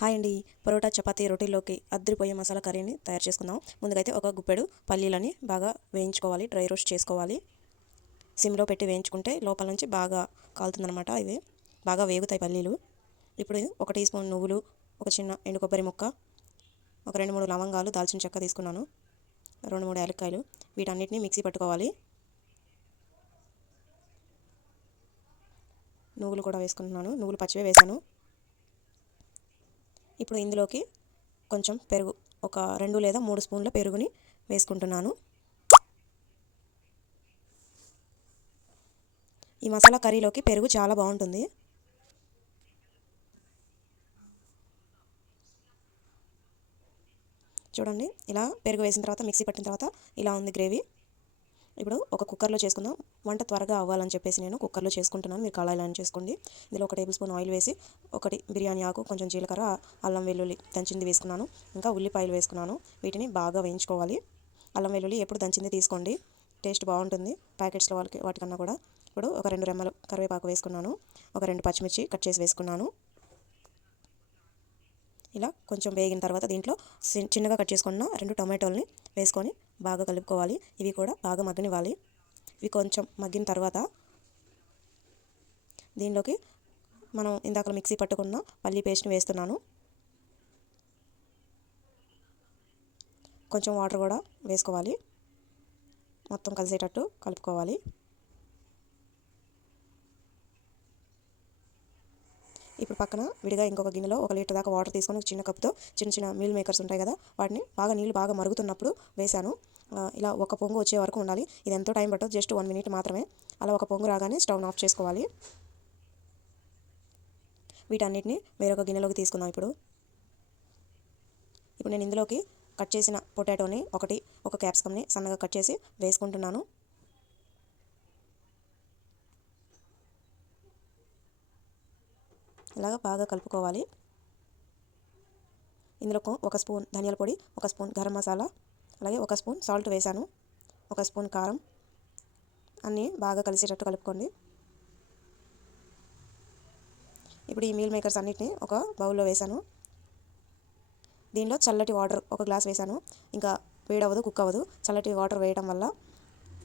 Hi అండి. పరోటా, చపాతీ, రొటీలోకి అద్దిరిపోయే మసాలా కర్రీని తయారు చేసుకుందాం. ముందుగైతే ఒక గుప్పెడు పల్లీలని బాగా వేయించుకోవాలి, డ్రై రోస్ట్ చేసుకోవాలి. సిమ్లో పెట్టి వేయించుకుంటే లోపల నుంచి బాగా కాలుతుందనమాట. ఇవి బాగా వేగుతాయి పల్లీలు. ఇప్పుడు ఒక టీ స్పూన్ నువ్వులు, ఒక చిన్న ఎండు కొబ్బరి ముక్క, ఒక 2-3 లవంగాలు, దాల్చిన చెక్క తీసుకున్నాను, 2-3 యాలక్కాయలు. వీటన్నిటిని మిక్సీ పట్టుకోవాలి. నువ్వులు కూడా వేసుకుంటున్నాను, నువ్వులు పచ్చివే వేసాను. ఇప్పుడు ఇందులోకి కొంచెం పెరుగు, ఒక 2 లేదా 3 స్పూన్ల పెరుగుని వేసుకుంటున్నాను. ఈ మసాలా కర్రీలోకి పెరుగు చాలా బాగుంటుంది. చూడండి, ఇలా పెరుగు వేసిన తర్వాత మిక్సీ పట్టిన తర్వాత ఇలా ఉంది గ్రేవీ. ఇప్పుడు ఒక కుక్కర్లో చేసుకుందాం. వంట త్వరగా అవ్వాలని చెప్పేసి నేను కుక్కర్లో చేసుకుంటున్నాను. మీరు కళాయిలో చేసుకోండి. ఇందులో 1 టేబుల్ స్పూన్ ఆయిల్ వేసి, 1 బిర్యానీ ఆకు, కొంచెం జీలకర్ర, అల్లం వెల్లుల్లి దంచింది వేసుకున్నాను. ఇంకా ఉల్లిపాయలు వేసుకున్నాను. వీటిని బాగా వేయించుకోవాలి. అల్లం వెల్లుల్లి ఎప్పుడు దంచింది తీసుకోండి, టేస్ట్ బాగుంటుంది ప్యాకెట్స్లో వాటికన్నా కూడా. ఇప్పుడు ఒక 2 రెమ్మలు కరివేపాకు వేసుకున్నాను. ఒక 2 పచ్చిమిర్చి కట్ చేసి వేసుకున్నాను. ఇలా కొంచెం వేగిన తర్వాత దీంట్లో చిన్నగా కట్ చేసుకున్న 2 టొమాటోల్ని వేసుకొని బాగా కలుపుకోవాలి. ఇవి కూడా బాగా మగ్గనివ్వాలి. ఇవి కొంచెం మగ్గిన తర్వాత దీనిలోకి మనం ఇందాక మిక్సీ పట్టుకున్న పల్లీ పేస్ట్ని వేస్తున్నాను. కొంచెం వాటర్ కూడా వేసుకోవాలి. మొత్తం కలిసేటట్టు కలుపుకోవాలి. ఇప్పుడు పక్కన విడిగా ఇంకొక గిన్నెలో 1 లీటర్ దాకా వాటర్ తీసుకొని చిన్న కప్తో చిన్న మీల్ మేకర్స్ ఉంటాయి కదా, వాటిని నీళ్ళు బాగా మరుగుతున్నప్పుడు వేశాను. ఇలా ఒక పొంగు వచ్చే వరకు ఉండాలి. ఇది ఎంతో టైం పట్టదు, జస్ట్ 1 మినిట్ మాత్రమే. అలా ఒక పొంగు రాగానే స్టవ్ ఆఫ్ చేసుకోవాలి. వీటన్నిటిని వేరొక గిన్నెలోకి తీసుకుందాం. ఇప్పుడు నేను ఇందులోకి కట్ చేసిన పొటాటోని ఒక క్యాప్సికమ్ని సన్నగా కట్ చేసి వేసుకుంటున్నాను. ఇలాగ బాగా కలుపుకోవాలి. ఇందులో 1 స్పూన్ ధనియాల పొడి, 1 స్పూన్ గరం మసాలా, అలాగే 1 స్పూన్ సాల్ట్ వేసాను, 1 స్పూన్ కారం. అన్నీ బాగా కలిసేటట్టు కలుపుకోండి. ఇప్పుడు ఈ మీల్ మేకర్స్ అన్నిటిని ఒక బౌల్లో వేసాను. దీనిలో చల్లటి వాటర్ 1 గ్లాస్ వేసాను. ఇంకా వేడవదు, కుక్ అవ్వదు. చల్లటి వాటర్ వేయడం వల్ల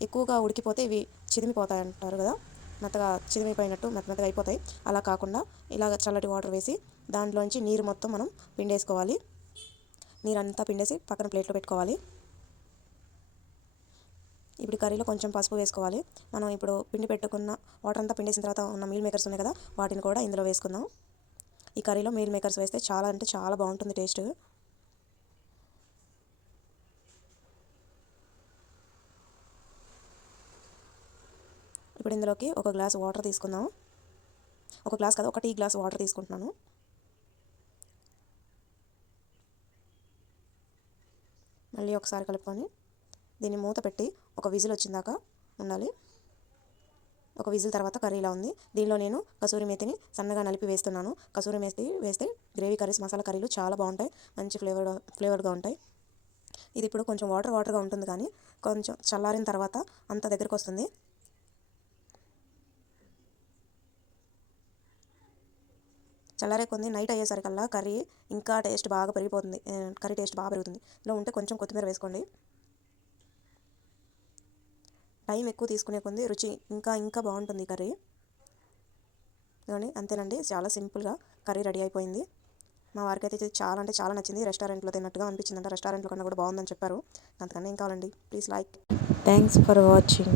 ఎక్కువగా ఉడికిపోతే ఇవి చిదిమిపోతాయి అంటారు కదా, మెత్తగా చిదిమిపోయినట్టు మెత్తగా అయిపోతాయి. అలా కాకుండా ఇలాగ చల్లటి వాటర్ వేసి దాంట్లోంచి నీరు మొత్తం మనం పిండేసుకోవాలి. నీరంతా పిండేసి పక్కన ప్లేట్లో పెట్టుకోవాలి. ఇప్పుడు కర్రీలో కొంచెం పసుపు వేసుకోవాలి. మనం ఇప్పుడు పిండి పెట్టుకున్న వాటర్ అంతా పిండేసిన తర్వాత ఉన్న మీల్ మేకర్స్ ఉన్నాయి కదా, వాటిని కూడా ఇందులో వేసుకుందాం. ఈ కర్రీలో మీల్ మేకర్స్ వేస్తే చాలా అంటే చాలా బాగుంటుంది టేస్ట్. ఇప్పుడు ఇందులోకి 1 గ్లాస్ వాటర్ తీసుకుందాం. 1 గ్లాస్ కాదు, 1 టీ గ్లాస్ వాటర్ తీసుకుంటున్నాను. మళ్ళీ ఒకసారి కలుపుకొని దీన్ని మూత పెట్టి ఒక విజిల్ వచ్చిందాక ఉండాలి. ఒక విజిల్ తర్వాత కర్రీ ఇలా ఉంది. దీనిలో నేను కసూరి మేతిని సన్నగా నలిపి వేస్తున్నాను. కసూరి మేతి వేస్తే గ్రేవీ కర్రీస్, మసాలా కర్రీలు చాలా బాగుంటాయి, మంచి ఫ్లేవర్గా ఉంటాయి. ఇది ఇప్పుడు కొంచెం వాటర్గా ఉంటుంది, కానీ కొంచెం చల్లారిన తర్వాత అంత దగ్గరకు వస్తుంది. చల్లారే కొంది నైట్ అయ్యేసరికల్లా కర్రీ ఇంకా టేస్ట్ బాగా పెరిగిపోతుంది. కర్రీ టేస్ట్ బాగా పెరుగుతుంది. ఇలా ఉంటే కొంచెం కొత్తిమీర వేసుకోండి. టైం ఎక్కువ తీసుకునే కొంది రుచి ఇంకా బాగుంటుంది ఈ కర్రీ. కానీ అంతేనండి, చాలా సింపుల్గా కర్రీ రెడీ అయిపోయింది. మా వారికి అయితే చాలా అంటే చాలా నచ్చింది. రెస్టారెంట్లో తిన్నట్టుగా అనిపించిందంట. రెస్టారెంట్లో కన్నా కూడా బాగుందని చెప్పారు. అంతకన్నా ఏం కావాలండి. Please like. Thanks for watching.